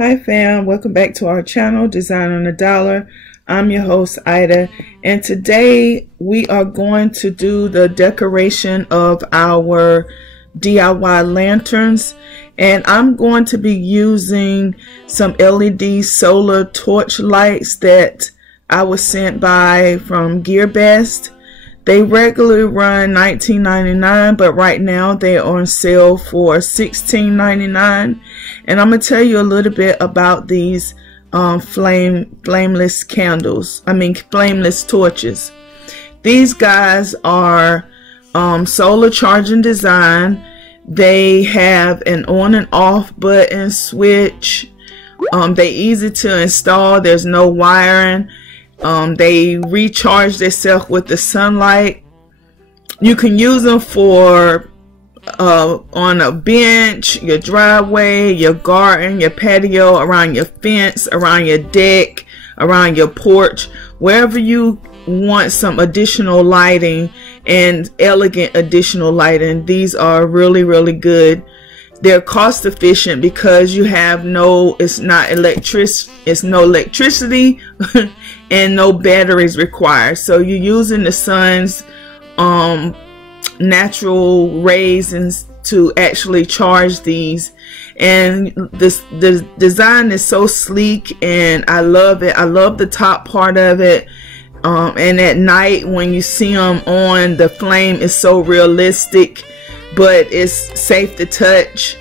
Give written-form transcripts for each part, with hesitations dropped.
Hi fam, welcome back to our channel, Design on a Dollar. I'm your host Ida, and today we are going to do the decoration of our DIY lanterns, and I'm going to be using some LED solar torch lights that I was sent by from GreabestUtorch. They regularly run $19.99, but right now they are on sale for $16.99. And I'm gonna tell you a little bit about these flameless torches. These guys are solar charging design. They have an on and off button switch. They easy to install. There's no wiring. They recharge themselves with the sunlight. You can use them for on a bench, your driveway, your garden, your patio, around your fence, around your deck, around your porch, wherever you want some additional lighting and elegant additional lighting. These are really good. They're cost efficient because you have no electricity and no batteries required. So you're using the sun's natural rays to actually charge these. And the design is so sleek, and I love it. I love the top part of it. And at night when you see them on, the flame is so realistic, but it's safe to touch.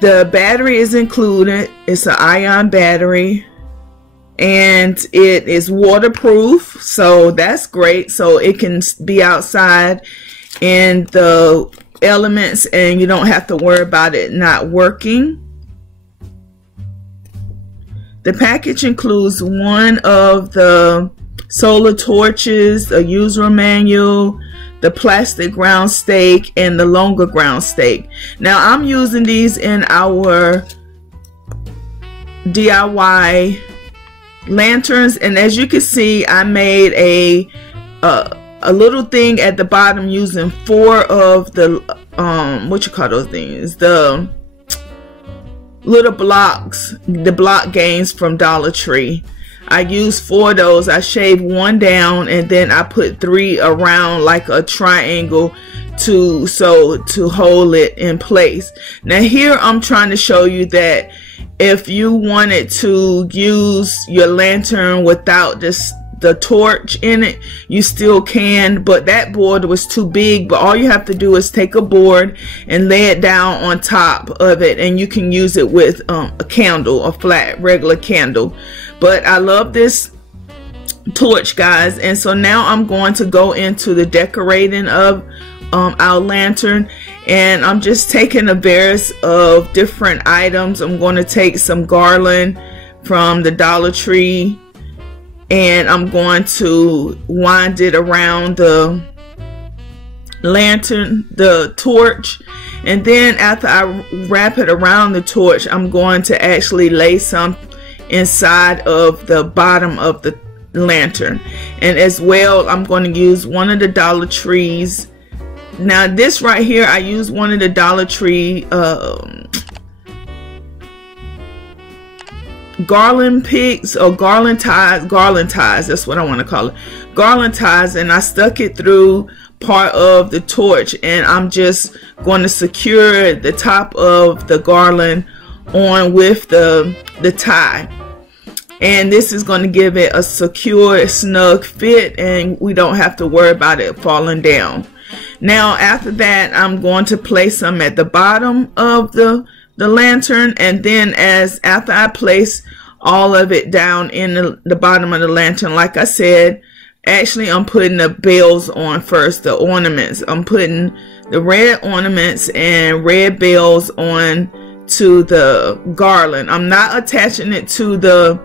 The battery is included. It's an ion battery, and it is waterproof, so that's great. So it can be outside in the elements and you don't have to worry about it not working. The package includes one of the solar torches, a user manual, the plastic ground stake, and the longer ground stake. Now I'm using these in our DIY lanterns, and as you can see, I made a little thing at the bottom using 4 of the what you call those things, the little blocks, the block games from Dollar Tree. I used 4 of those. I shaved 1 down, and then I put 3 around like a triangle to hold it in place. Now here I'm trying to show you that if you wanted to use your lantern without the torch in it, you still can, but that board was too big. But all you have to do is take a board and lay it down on top of it, and you can use it with a candle, a flat regular candle. But I love this torch, guys, and so now I'm going to go into the decorating of our lantern, and I'm just taking a various of different items. I'm going to take some garland from the Dollar Tree, and I'm going to wind it around the lantern, the torch, and then after I wrap it around the torch, I'm going to actually lay some inside of the bottom of the lantern. And as well, I'm going to use one of the Dollar Trees. Now this right here, I use one of the Dollar Tree garland picks, or garland ties, that's what I want to call it, garland ties, and I stuck it through part of the torch, and I'm just going to secure the top of the garland on with the tie, and this is going to give it a secure, snug fit, and we don't have to worry about it falling down. Now after that, I'm going to place them at the bottom of the lantern, and then after I place all of it down in the bottom of the lantern, like I said, actually I'm putting the bells on first, the ornaments. I'm putting the red ornaments and red bells on to the garland. I'm not attaching it to the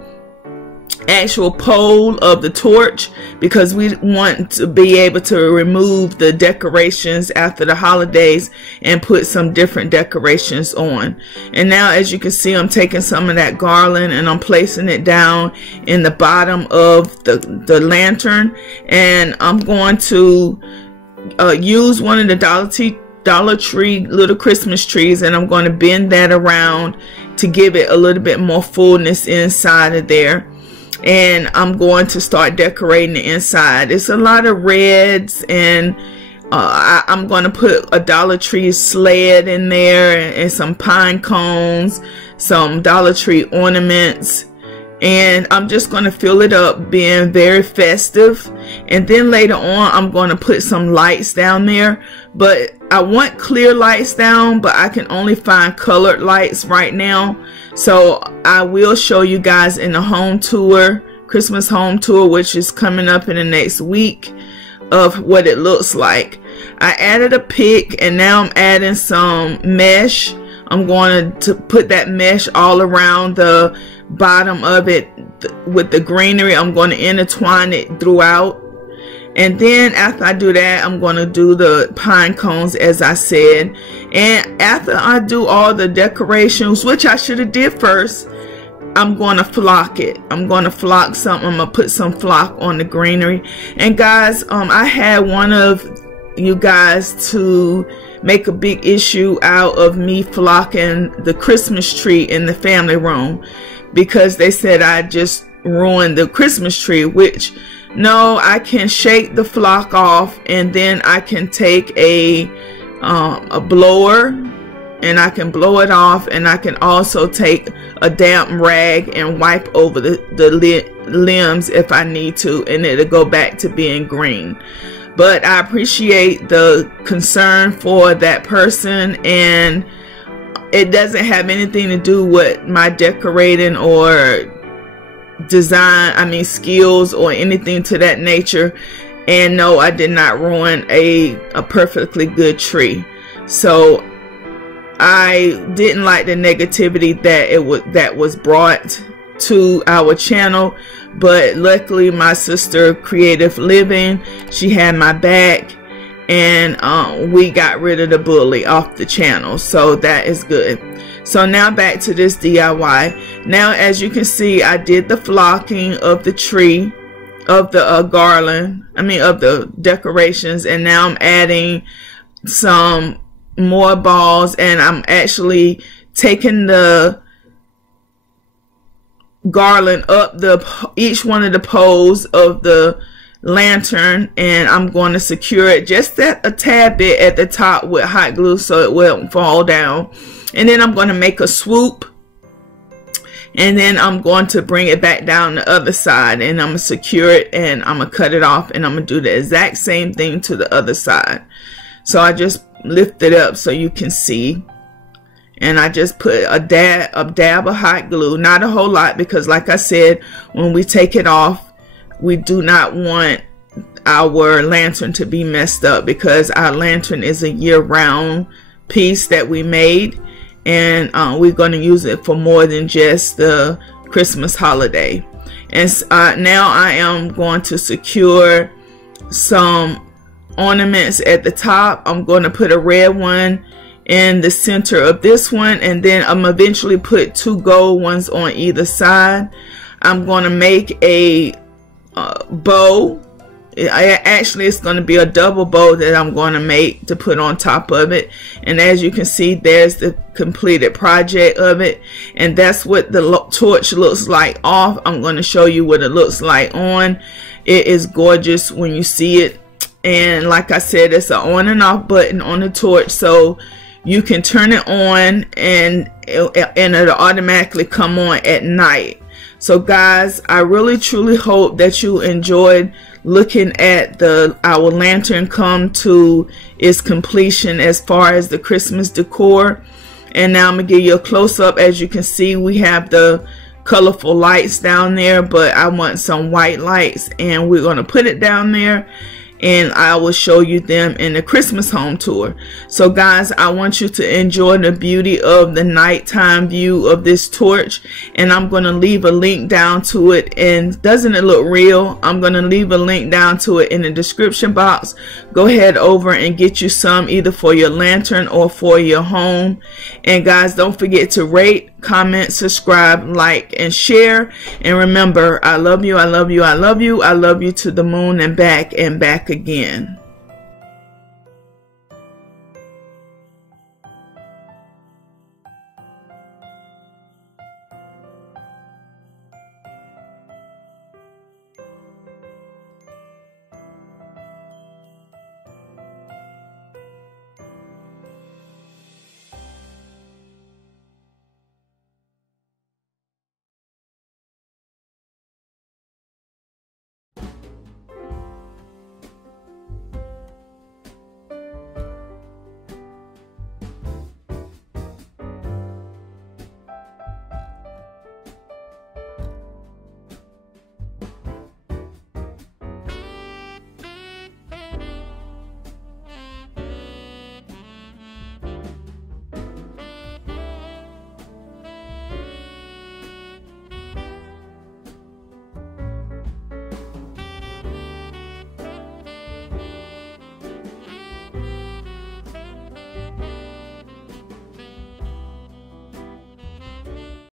actual pole of the torch because we want to be able to remove the decorations after the holidays and put some different decorations on. And now, as you can see, I'm taking some of that garland and I'm placing it down in the bottom of the lantern, and I'm going to use one of the Dollar Tree little Christmas trees, and I'm going to bend that around to give it a little bit more fullness inside of there. And I'm going to start decorating the inside. It's a lot of reds, and I'm going to put a Dollar Tree sled in there, and some pine cones, some Dollar Tree ornaments, and I'm just going to fill it up, being very festive. And then later on I'm going to put some lights down there, but I want clear lights down, but I can only find colored lights right now. So I will show you guys in the home tour, Christmas home tour, which is coming up in the next week, of what it looks like. I added a pick, and now I'm adding some mesh. I'm going to put that mesh all around the bottom of it with the greenery. I'm going to intertwine it throughout. And then after I do that, I'm going to do the pine cones, as I said. And after I do all the decorations, which I should have did first, I'm going to flock it. I'm going to flock something. I'm going to put some flock on the greenery. And guys, I had one of you guys to make a big issue out of me flocking the Christmas tree in the family room, because they said I just ruined the Christmas tree, which no, I can shake the flock off, and then I can take a blower and I can blow it off, and I can also take a damp rag and wipe over the limbs if I need to, and it'll go back to being green. But I appreciate the concern for that person, and it doesn't have anything to do with my decorating or design, skills or anything to that nature. And no, I did not ruin a perfectly good tree. So I didn't like the negativity that was brought to our channel, but luckily my sister Creative Living, she had my back, and we got rid of the bully off the channel, so that is good. So now back to this DIY. Now, as you can see, I did the flocking of the tree, of the garland, of the decorations, and now I'm adding some more balls, and I'm actually taking the garland up each one of the poles of the lantern, and I'm going to secure it just a tad bit at the top with hot glue so it won't fall down. And then I'm going to make a swoop, and then I'm going to bring it back down the other side, and I'm going to secure it, and I'm going to cut it off, and I'm going to do the exact same thing to the other side. So I just lift it up so you can see, and I just put a dab of hot glue, not a whole lot, because like I said, when we take it off, we do not want our lantern to be messed up, because our lantern is a year-round piece that we made, and we're going to use it for more than just the Christmas holiday. And now I am going to secure some ornaments at the top. I'm going to put a red one in the center of this one, and then I'm eventually put two gold ones on either side. I'm going to make a bow. Actually, it's going to be a double bow that I'm going to make to put on top of it. And as you can see, there's the completed project of it, and that's what the torch looks like off. I'm going to show you what it looks like on. It is gorgeous when you see it. And like I said, it's an on and off button on the torch, so you can turn it on and it'll automatically come on at night. So guys, I really truly hope that you enjoyed looking at our lantern come to its completion as far as the Christmas decor. And now I'm gonna give you a close-up. As you can see, we have the colorful lights down there, but I want some white lights, and we're gonna put it down there, and I will show you them in the Christmas home tour. So guys, I want you to enjoy the beauty of the nighttime view of this torch, and I'm going to leave a link down to it. And doesn't it look real? I'm going to leave a link down to it in the description box. Go ahead over and get you some, either for your lantern or for your home. And guys, don't forget to rate, comment, subscribe, like, and share. And remember, I love you, I love you, I love you, I love you to the moon and back again.